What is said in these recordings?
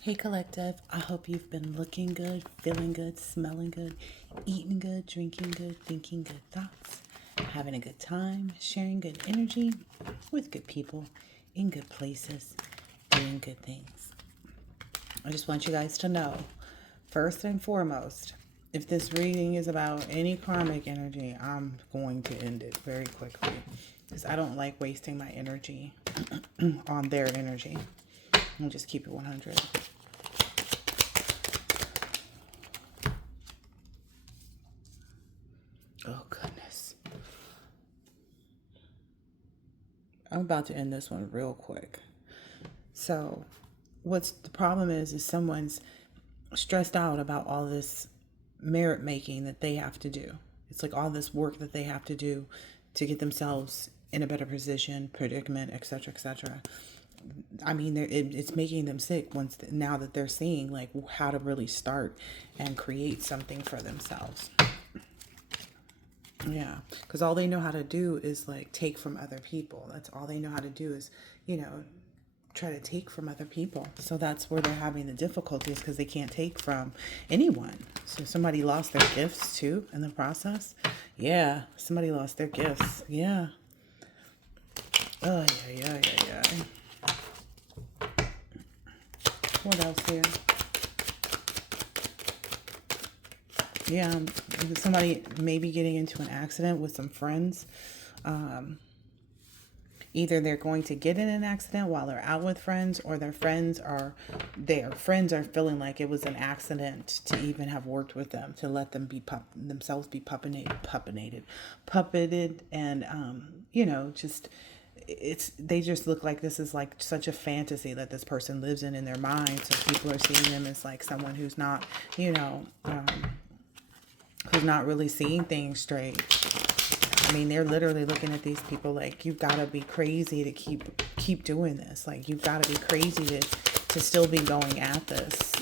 Hey, collective. I hope you've been looking good, feeling good, smelling good, eating good, drinking good, thinking good thoughts, having a good time, sharing good energy with good people in good places, doing good things. I just want you guys to know, first and foremost, if this reading is about any karmic energy, I'm going to end it very quickly because I don't like wasting my energy on their energy. I'll just keep it 100. Oh, goodness. I'm about to end this one real quick. So, what's the problem is someone's stressed out about all this merit making that they have to do. It's like all this work that they have to do to get themselves in a better position, predicament, etc., etc. I mean, it's making them sick now that they're seeing like how to really start and create something for themselves. Yeah, because all they know how to do is like take from other people. That's all they know how to do is, try to take from other people. So that's where they're having the difficulties because they can't take from anyone. So somebody lost their gifts too in the process. Yeah, somebody lost their gifts. Yeah. Oh, yeah. What else here? Yeah, somebody maybe getting into an accident with some friends. Either they're going to get in an accident while they're out with friends, or their friends are feeling like it was an accident to even have worked with them, to let them be themselves be puppeted, and just they just look like this is like such a fantasy that this person lives in their mind. So people are seeing them as like someone who's not really seeing things straight. I mean, they're literally looking at these people like, you've got to be crazy to keep doing this. Like, you've got to be crazy to still be going at this.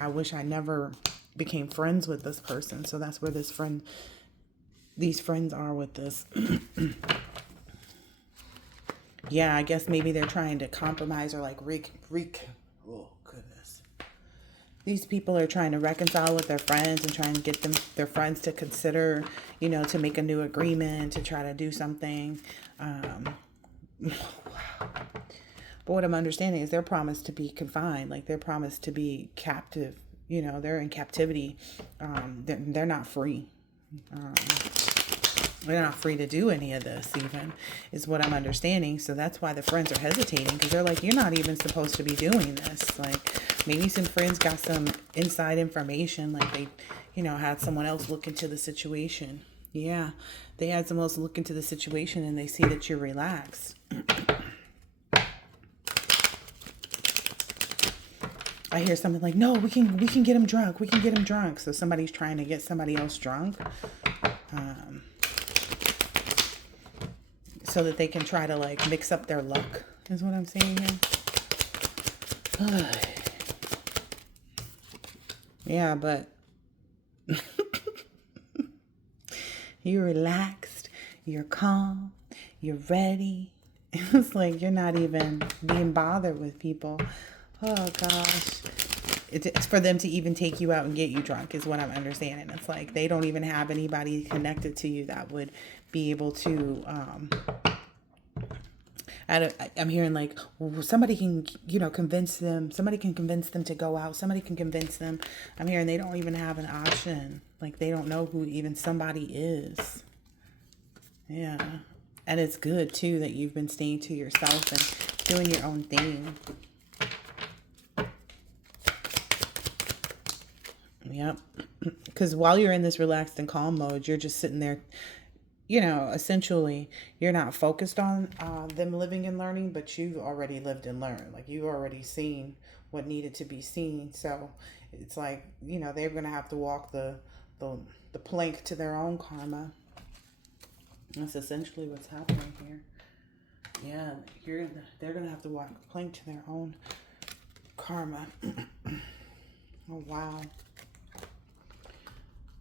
I wish I never became friends with this person. So that's where these friends are with this. Yeah, I guess maybe they're trying to compromise or like oh goodness. These people are trying to reconcile with their friends and trying to get their friends to consider, to make a new agreement, to try to do something. Wow. But what I'm understanding is they're promised to be confined, like they're promised to be captive. They're in captivity. They're not free. They're not free to do any of this, even, is what I'm understanding. So that's why the friends are hesitating, because they're like, you're not even supposed to be doing this. Like, maybe some friends got some inside information, like they, had someone else look into the situation. Yeah, they had someone else look into the situation and they see that you're relaxed. I hear something like, no, we can get him drunk. We can get him drunk. So somebody's trying to get somebody else drunk. So that they can try to like mix up their luck, is what I'm saying here. Yeah, but you're relaxed, you're calm, you're ready. It's like you're not even being bothered with people. Oh gosh. It's for them to even take you out and get you drunk, is what I'm understanding. It's like they don't even have anybody connected to you that would be able to I'm hearing like somebody can convince them. Somebody can convince them to go out. Somebody can convince them. I'm hearing they don't even have an option. Like they don't know who even somebody is. Yeah, and it's good too that you've been staying to yourself and doing your own thing. Yep. Because while you're in this relaxed and calm mode, you're just sitting there, essentially, you're not focused on them living and learning, but you've already lived and learned. Like you've already seen what needed to be seen. So it's like, they're going to have to walk the, the plank to their own karma. That's essentially what's happening here. Yeah, they're going to have to walk the plank to their own karma. Oh, wow.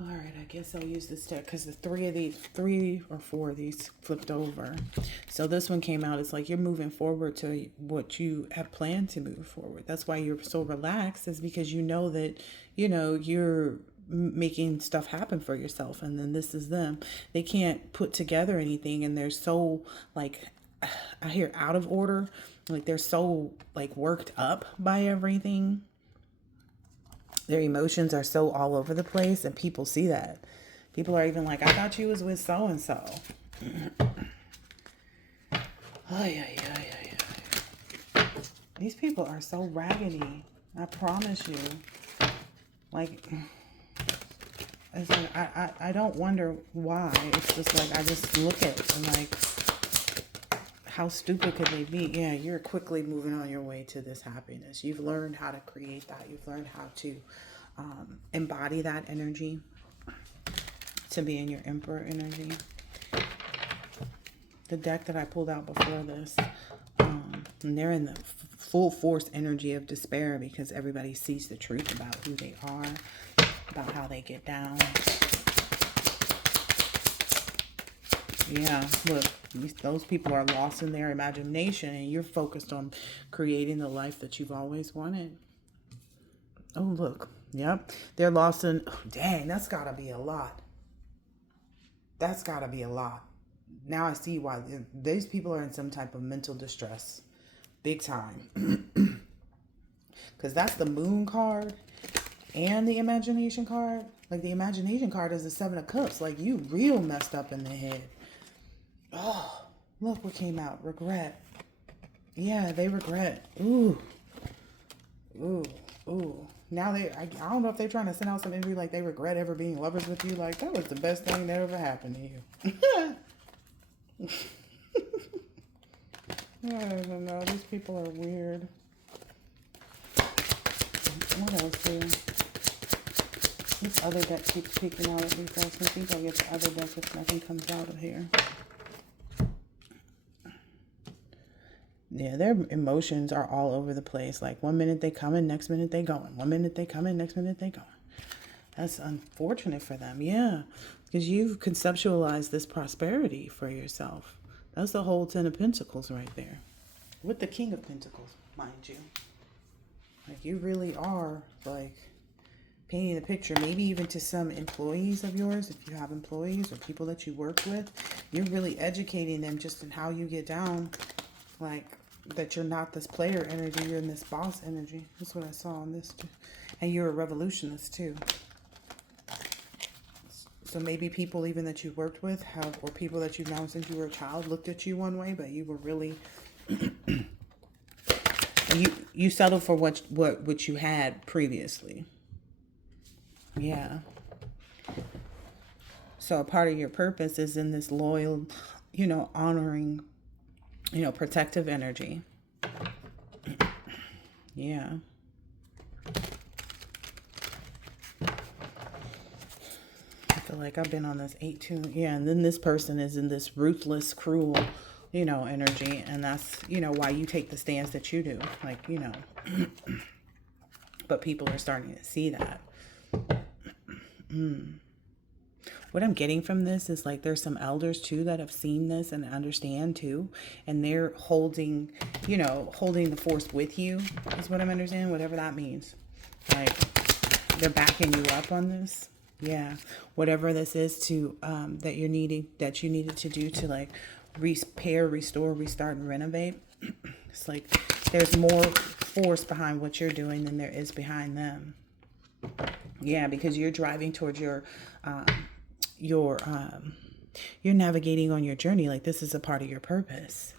All right, I guess I'll use this deck because the three or four of these flipped over. So this one came out. It's like you're moving forward to what you have planned to move forward. That's why you're so relaxed, is because you know that, you're making stuff happen for yourself. And then this is them. They can't put together anything, and they're so like, I hear out of order. Like they're so like worked up by everything. Their emotions are so all over the place, and people see that. People are even like, I thought you was with so and so. These people are so raggedy. I promise you. Like, it's like I don't wonder why. It's just like I just look at it and like, how stupid could they be? Yeah, you're quickly moving on your way to this happiness. You've learned how to create that. You've learned how to embody that energy, to be in your Emperor energy. The deck that I pulled out before this, and they're in the full force energy of despair because everybody sees the truth about who they are, about how they get down. Yeah, look, those people are lost in their imagination, and you're focused on creating the life that you've always wanted. Oh, look. Yep. They're lost in... Oh, dang, that's got to be a lot. That's got to be a lot. Now I see why these people are in some type of mental distress. Big time. Because that's the Moon card and the Imagination card. Like, the Imagination card is the Seven of Cups. Like, you real messed up in the head. Oh, look what came out. Regret. Yeah, they regret. Ooh. Ooh. Ooh. Now I don't know if they're trying to send out some energy like they regret ever being lovers with you. Like, that was the best thing that ever happened to you. I don't know. These people are weird. What else here? This other deck keeps peeking out at me. So I think I'll get the other deck if nothing comes out of here. Yeah, their emotions are all over the place. Like, one minute they coming, next minute they going. One minute they coming, next minute they going. That's unfortunate for them. Yeah, because you've conceptualized this prosperity for yourself. That's the whole Ten of Pentacles right there. With the King of Pentacles, mind you. Like, you really are, like, painting the picture. Maybe even to some employees of yours, if you have employees or people that you work with. You're really educating them just in how you get down. Like, that you're not this player energy, you're in this boss energy. That's what I saw on this too. And you're a revolutionist too. So maybe people even that you worked with have, or people that you've known since you were a child, looked at you one way, but you were really you settled for what you had previously. Yeah. So a part of your purpose is in this loyal, honoring, protective energy. Yeah. I feel like I've been on this 8-2. Yeah, and then this person is in this ruthless, cruel, energy. And that's, why you take the stance that you do. Like, but people are starting to see that. What I'm getting from this is like there's some elders too that have seen this and understand too, and they're holding the force with you is what I'm understanding, whatever that means. Like, they're backing you up on this. Yeah, whatever this is to that you needed to do to like repair, restore, restart, and renovate. It's like there's more force behind what you're doing than there is behind them. Yeah, because you're driving towards you're navigating on your journey. Like, this is a part of your purpose.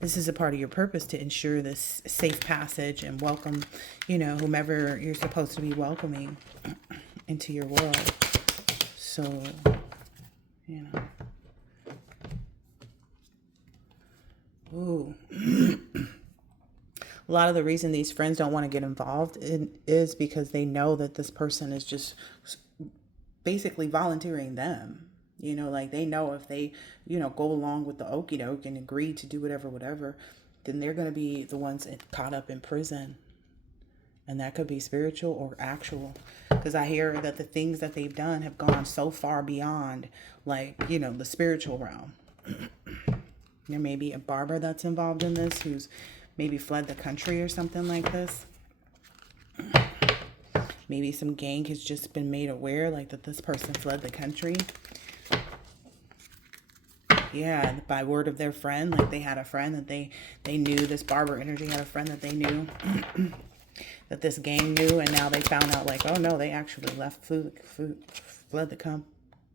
This is a part of your purpose to ensure this safe passage and welcome, whomever you're supposed to be welcoming into your world. So, ooh. A lot of the reason these friends don't want to get involved is because they know that this person is just basically volunteering them. Like, they know if they, go along with the okie doke and agree to do whatever, then they're going to be the ones caught up in prison. And that could be spiritual or actual. Because I hear that the things that they've done have gone so far beyond, like, you know, the spiritual realm. There may be a barber that's involved in this who's maybe fled the country or something like this. Maybe some gang has just been made aware, like, that this person fled the country. Yeah, by word of their friend. Like, they had a friend that they knew. This barber energy had a friend that they knew. That this gang knew. And now they found out, like, oh, no, they actually fled the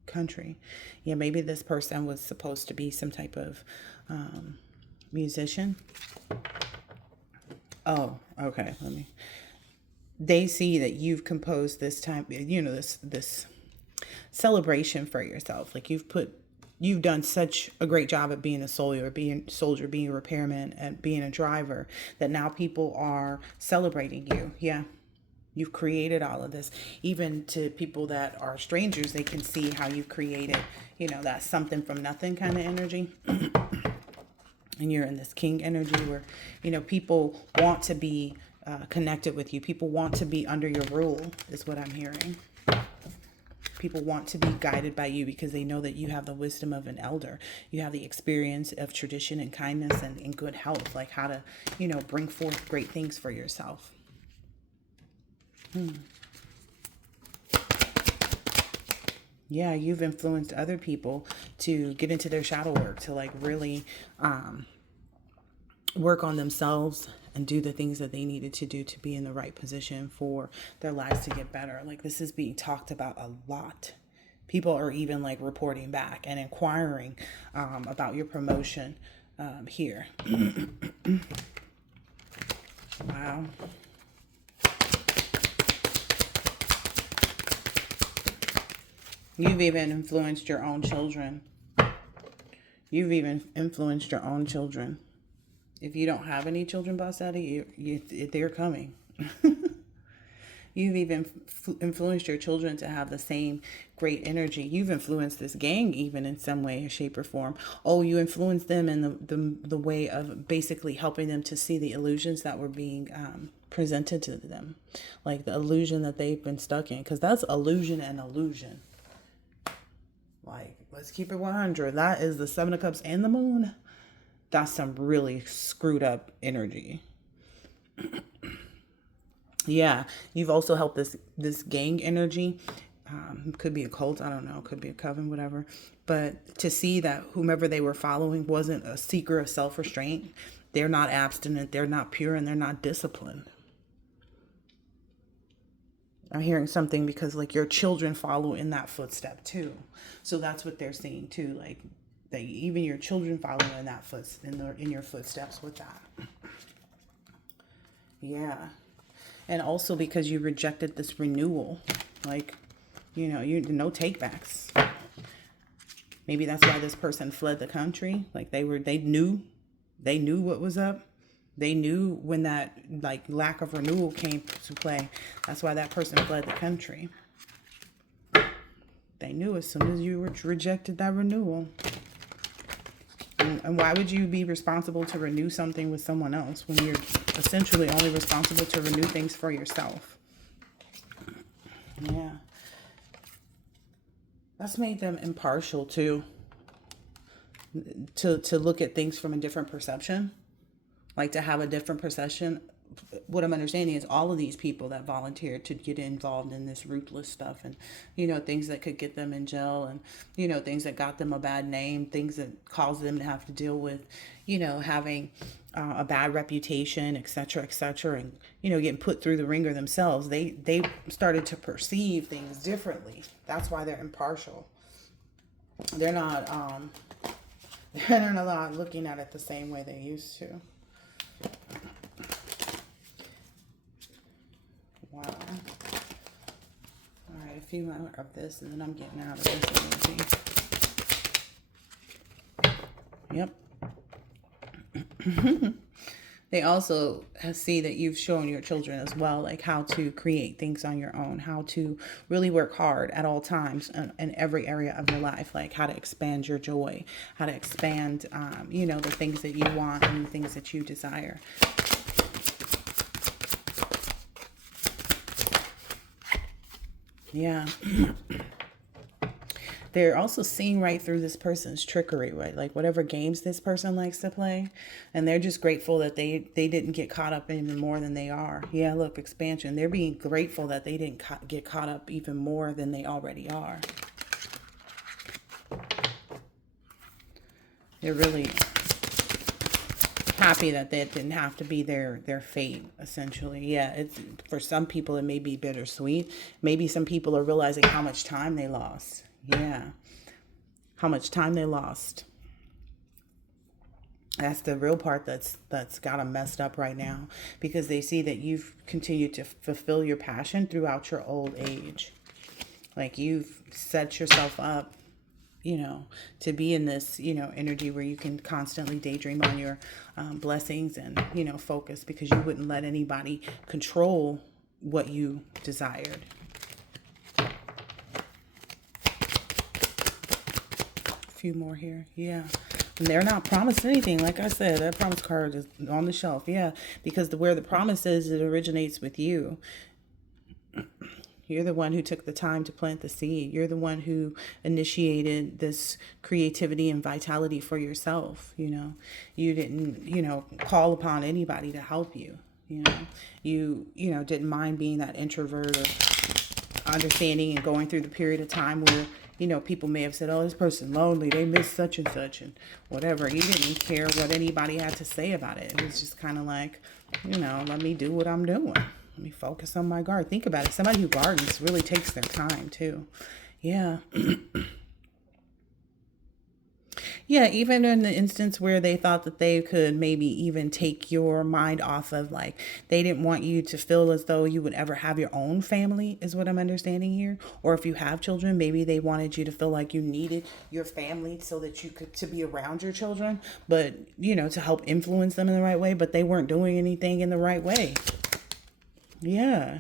country. Yeah, maybe this person was supposed to be some type of musician. Oh, okay. They see that you've composed this time, you know, this celebration for yourself. Like, you've done such a great job at being a soldier, being a repairman, and being a driver, that now people are celebrating you. Yeah. You've created all of this. Even to people that are strangers, they can see how you've created, you know, that something from nothing kind of energy. And you're in this king energy where, you know, people want to be connected with you. People want to be under your rule, is what I'm hearing. People want to be guided by you because they know that you have the wisdom of an elder. You have the experience of tradition and kindness and good health, like how to, you know, bring forth great things for yourself. Yeah, you've influenced other people to get into their shadow work, to like really work on themselves and do the things that they needed to do to be in the right position for their lives to get better. Like, this is being talked about a lot. People are even like reporting back and inquiring about your promotion here. Wow. You've even influenced your own children. You've even influenced your own children. If you don't have any children, Boss Daddy, they're coming. You've even influenced your children to have the same great energy. You've influenced this gang even in some way, shape, or form. Oh, you influenced them in the way of basically helping them to see the illusions that were being presented to them. Like the illusion that they've been stuck in. Because that's illusion and illusion. Like, let's keep it 100. That is the Seven of Cups and the Moon. That's some really screwed up energy. Yeah, you've also helped this gang energy. Could be a cult, I don't know. Could be a coven, whatever. But to see that whomever they were following wasn't a seeker of self-restraint. They're not abstinent. They're not pure, and they're not disciplined. I'm hearing something because like your children follow in that footstep too. So that's what they're seeing too. Like even your children follow in that in your footsteps with that. Yeah. And also because you rejected this renewal, like, you know, no takebacks. Maybe that's why this person fled the country. Like they knew what was up. They knew when that like lack of renewal came to play. That's why that person fled the country. They knew as soon as you rejected that renewal. And why would you be responsible to renew something with someone else when you're essentially only responsible to renew things for yourself? Yeah. That's made them impartial too. To look at things from a different perception. Like to have a different perception. What I'm understanding is all of these people that volunteered to get involved in this ruthless stuff and, you know, things that could get them in jail and, you know, things that got them a bad name, things that caused them to have to deal with, you know, having a bad reputation, et cetera, and, you know, getting put through the ringer themselves. They started to perceive things differently. That's why they're impartial. They're not looking at it the same way they used to. Wow. All right, a few more of this, and then I'm getting out of this energy. Yep. They also see that you've shown your children as well, like how to create things on your own, how to really work hard at all times in every area of your life, like how to expand your joy, how to expand, you know, the things that you want and the things that you desire. Yeah. They're also seeing right through this person's trickery, right? Like whatever games this person likes to play, and they're just grateful that they didn't get caught up even more than they are. Yeah, look, expansion. They're being grateful that they didn't get caught up even more than they already are. They're really happy that that didn't have to be their fate, essentially. Yeah, it's for some people it may be bittersweet. Maybe some people are realizing how much time they lost. Yeah, how much time they lost. That's the real part that's got them messed up right now, because they see that you've continued to fulfill your passion throughout your old age. Like you've set yourself up, to be in this, energy where you can constantly daydream on your blessings and, focus, because you wouldn't let anybody control what you desired. A few more here. Yeah. And they're not promised anything. Like I said, that promise card is on the shelf. Yeah. Because where the promise is, it originates with you. You're the one who took the time to plant the seed. You're the one who initiated this creativity and vitality for yourself. You didn't, call upon anybody to help you. You didn't mind being that introvert, or understanding and going through the period of time where, people may have said, oh, this person lonely, they miss such and such and whatever. You didn't care what anybody had to say about it. It was just kind of like, let me do what I'm doing. Let me focus on my garden. Think about it. Somebody who gardens really takes their time too. Yeah. Yeah, even in the instance where they thought that they could maybe even take your mind off of, like, they didn't want you to feel as though you would ever have your own family, is what I'm understanding here. Or if you have children, maybe they wanted you to feel like you needed your family so that you could, to be around your children, but, to help influence them in the right way, but they weren't doing anything in the right way. Yeah.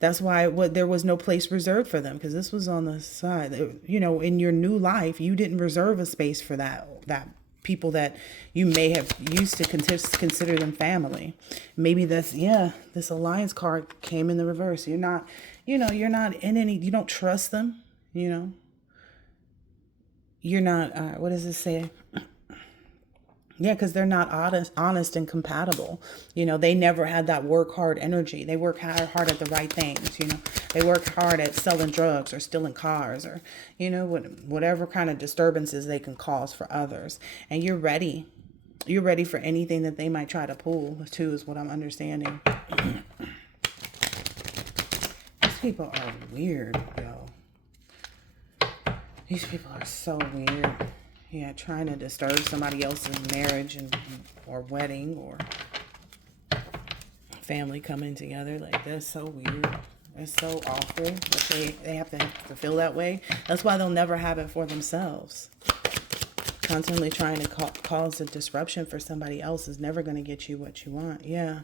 That's why there was no place reserved for them, because this was on the side. In your new life, you didn't reserve a space for that people that you may have used to consider them family. Maybe this alliance card came in the reverse. You're not in any. You don't trust them. You're not. What does it say? Yeah, because they're not honest and compatible. They never had that work hard energy. They work hard at the right things. They work hard at selling drugs or stealing cars, or, whatever kind of disturbances they can cause for others. And you're ready. You're ready for anything that they might try to pull, too, is what I'm understanding. These people are weird, yo. These people are so weird. Yeah, trying to disturb somebody else's marriage or wedding or family coming together. Like, that's so weird. It's so awful that they have to feel that way. That's why they'll never have it for themselves. Constantly trying to cause a disruption for somebody else is never going to get you what you want. Yeah.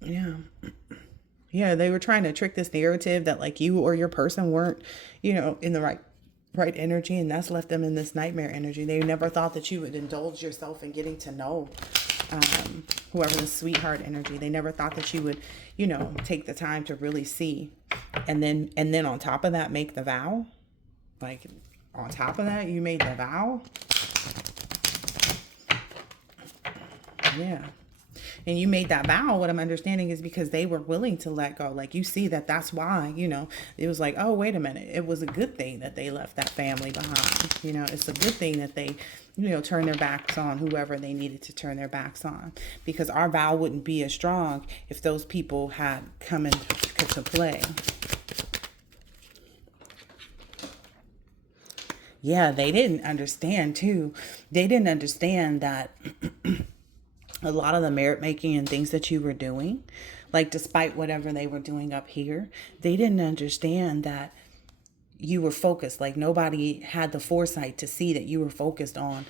Yeah. Yeah, they were trying to trick this narrative that, like, you or your person weren't, in the right energy, and that's left them in this nightmare energy. They never thought that you would indulge yourself in getting to know whoever the sweetheart energy. They never thought that you would, take the time to really see, and then on top of that, make the vow. Like, on top of that, you made the vow. Yeah. And you made that vow, what I'm understanding is because they were willing to let go. Like, you see that's why, it was like, oh, wait a minute. It was a good thing that they left that family behind. It's a good thing that they, turned their backs on whoever they needed to turn their backs on. Because our vow wouldn't be as strong if those people had come into play. Yeah, they didn't understand, too. They didn't understand that a lot of the merit making and things that you were doing, like, despite whatever they were doing up here, they didn't understand that you were focused. Like, nobody had the foresight to see that you were focused on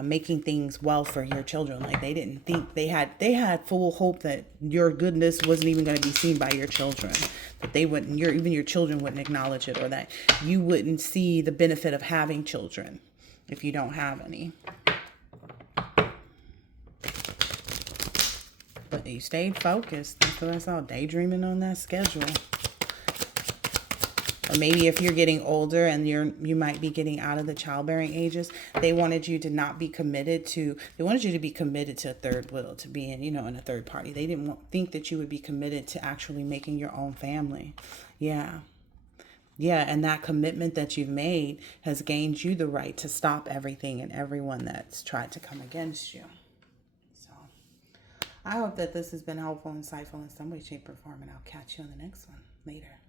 making things well for your children. Like, they didn't think they had full hope that your goodness wasn't even going to be seen by your children, that they wouldn't, even your children wouldn't acknowledge it, or that you wouldn't see the benefit of having children if you don't have any. But you stayed focused. So that's all. Daydreaming on that schedule. Or maybe if you're getting older and you might be getting out of the childbearing ages, they wanted you to not be committed to, they wanted you to be committed to a third wheel, to being, in a third party. They didn't think that you would be committed to actually making your own family. Yeah. Yeah, and that commitment that you've made has gained you the right to stop everything and everyone that's tried to come against you. So I hope that this has been helpful, insightful in some way, shape, or form, and I'll catch you on the next one later.